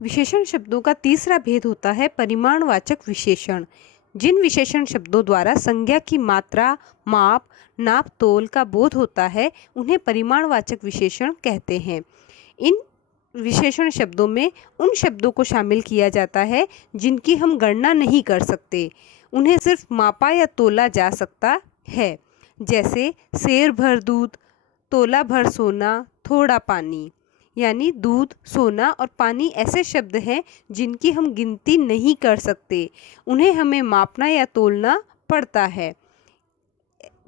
विशेषण शब्दों का तीसरा भेद होता है परिमाणवाचक विशेषण। जिन विशेषण शब्दों द्वारा संज्ञा की मात्रा, माप, नाप तोल का बोध होता है उन्हें परिमाणवाचक विशेषण कहते हैं। इन विशेषण शब्दों में उन शब्दों को शामिल किया जाता है जिनकी हम गणना नहीं कर सकते, उन्हें सिर्फ मापा या तोला जा सकता है। जैसे सेर भर दूध, तोला भर सोना, थोड़ा पानी। यानी दूध, सोना और पानी ऐसे शब्द हैं जिनकी हम गिनती नहीं कर सकते, उन्हें हमें मापना या तोलना पड़ता है।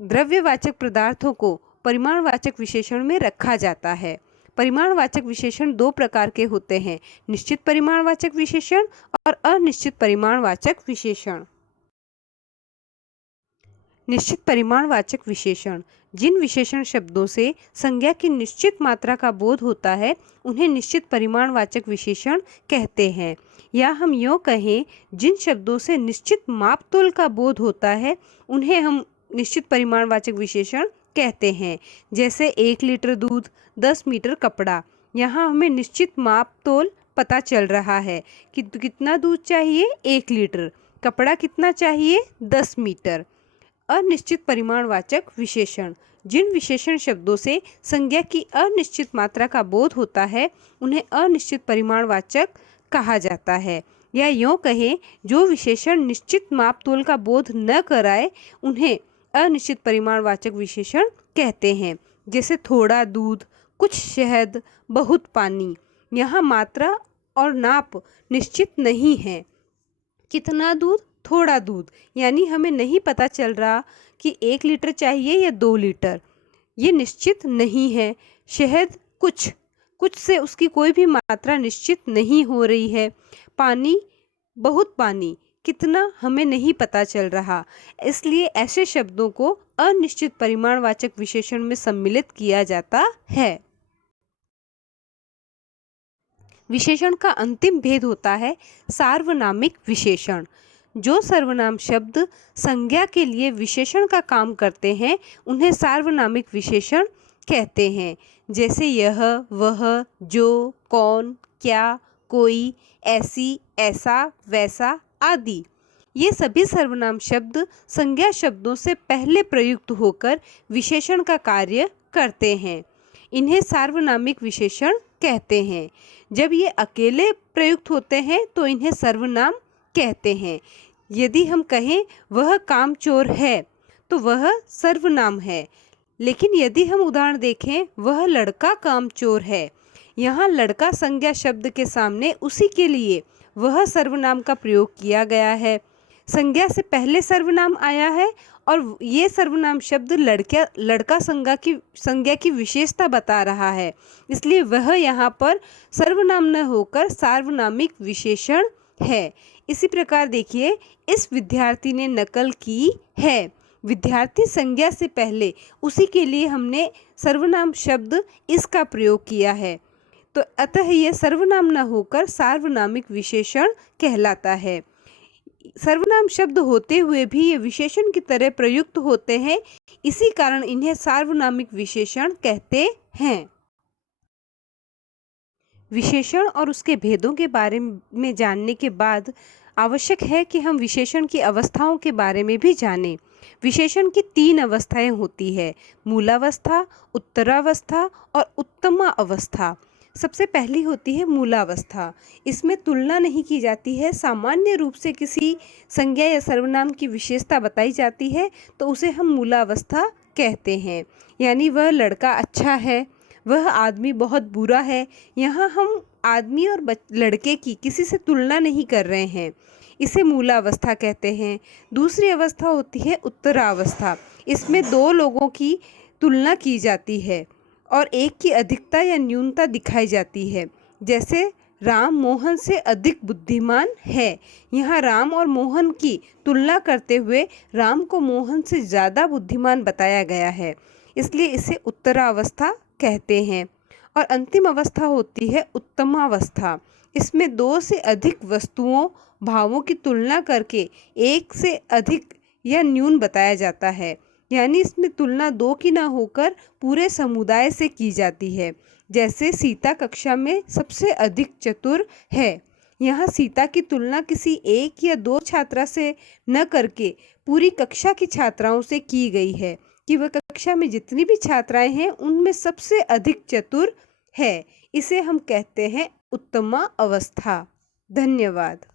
द्रव्यवाचक पदार्थों को परिमाणवाचक विशेषण में रखा जाता है। परिमाणवाचक विशेषण दो प्रकार के होते हैं, निश्चित परिमाणवाचक विशेषण और अनिश्चित परिमाणवाचक विशेषण। निश्चित परिमाणवाचक विशेषण। जिन विशेषण शब्दों से संज्ञा की निश्चित मात्रा का बोध होता है उन्हें निश्चित परिमाणवाचक विशेषण कहते हैं। या हम यूँ कहें, जिन शब्दों से निश्चित माप तोल का बोध होता है उन्हें हम निश्चित परिमाणवाचक विशेषण कहते हैं। जैसे 1 लीटर दूध, 10 मीटर कपड़ा। यहाँ हमें निश्चित माप तोल पता चल रहा है कि कितना दूध चाहिए, 1 लीटर, कपड़ा कितना चाहिए, 10 मीटर। अनिश्चित परिमाणवाचक विशेषण। जिन विशेषण शब्दों से संज्ञा की अनिश्चित मात्रा का बोध होता है उन्हें अनिश्चित परिमाणवाचक कहा जाता है। या यूँ कहें, जो विशेषण निश्चित माप तोल का बोध न कराए उन्हें अनिश्चित परिमाणवाचक विशेषण कहते हैं। जैसे थोड़ा दूध, कुछ शहद, बहुत पानी। यहाँ मात्रा और नाप निश्चित नहीं है। कितना दूध, थोड़ा दूध, यानी हमें नहीं पता चल रहा कि 1 लीटर चाहिए या 2 लीटर, ये निश्चित नहीं है। शहद कुछ, कुछ से उसकी कोई भी मात्रा निश्चित नहीं हो रही है। पानी, बहुत पानी, कितना हमें नहीं पता चल रहा। इसलिए ऐसे शब्दों को अनिश्चित परिमाणवाचक विशेषण में सम्मिलित किया जाता है। विशेषण का अंतिम भेद होता है सार्वनामिक विशेषण। जो सर्वनाम शब्द संज्ञा के लिए विशेषण का काम करते हैं उन्हें सार्वनामिक विशेषण कहते हैं। जैसे यह, वह, जो, कौन, क्या, कोई, ऐसी, ऐसा, वैसा आदि। ये सभी सर्वनाम शब्द संज्ञा शब्दों से पहले प्रयुक्त होकर विशेषण का कार्य करते हैं। इन्हें सार्वनामिक विशेषण कहते हैं। जब ये अकेले प्रयुक्त होते हैं तो इन्हें सर्वनाम कहते हैं। यदि हम कहें वह कामचोर है तो वह सर्वनाम है। लेकिन यदि हम उदाहरण देखें, वह लड़का कामचोर है, यहाँ लड़का संज्ञा शब्द के सामने उसी के लिए वह सर्वनाम का प्रयोग किया गया है। संज्ञा से पहले सर्वनाम आया है और ये सर्वनाम शब्द लड़का संज्ञा की विशेषता बता रहा है, इसलिए वह यहाँ पर सर्वनाम न होकर सार्वनामिक विशेषण है। इसी प्रकार देखिए, इस विद्यार्थी ने नकल की है। विद्यार्थी संज्ञा से पहले उसी के लिए हमने सर्वनाम शब्द इसका प्रयोग किया है, तो अतः यह सर्वनाम न होकर सार्वनामिक विशेषण कहलाता है। सर्वनाम शब्द होते हुए भी ये विशेषण की तरह प्रयुक्त होते हैं, इसी कारण इन्हें सार्वनामिक विशेषण कहते हैं। विशेषण और उसके भेदों के बारे में जानने के बाद आवश्यक है कि हम विशेषण की अवस्थाओं के बारे में भी जानें। विशेषण की 3 अवस्थाएं होती है, मूलावस्था, उत्तरावस्था और उत्तमा अवस्था। सबसे पहली होती है मूलावस्था। इसमें तुलना नहीं की जाती है, सामान्य रूप से किसी संज्ञा या सर्वनाम की विशेषता बताई जाती है तो उसे हम मूलावस्था कहते हैं। यानी वह लड़का अच्छा है, वह आदमी बहुत बुरा है। यहाँ हम आदमी और लड़के की किसी से तुलना नहीं कर रहे हैं, इसे मूलावस्था कहते हैं। दूसरी अवस्था होती है उत्तरावस्था। इसमें 2 लोगों की तुलना की जाती है और एक की अधिकता या न्यूनता दिखाई जाती है। जैसे राम मोहन से अधिक बुद्धिमान है। यहाँ राम और मोहन की तुलना करते हुए राम को मोहन से ज़्यादा बुद्धिमान बताया गया है, इसलिए इसे उत्तरावस्था कहते हैं। और अंतिम अवस्था होती है उत्तमावस्था। इसमें 2 से अधिक वस्तुओं, भावों की तुलना करके एक से अधिक या न्यून बताया जाता है। यानी इसमें तुलना 2 की ना होकर पूरे समुदाय से की जाती है। जैसे सीता कक्षा में सबसे अधिक चतुर है। यहाँ सीता की तुलना किसी एक या दो छात्रा से न करके पूरी कक्षा की छात्राओं से की गई है कि वह कक्षा में जितनी भी छात्राएं हैं उनमें सबसे अधिक चतुर है। इसे हम कहते हैं उत्तमा अवस्था। धन्यवाद।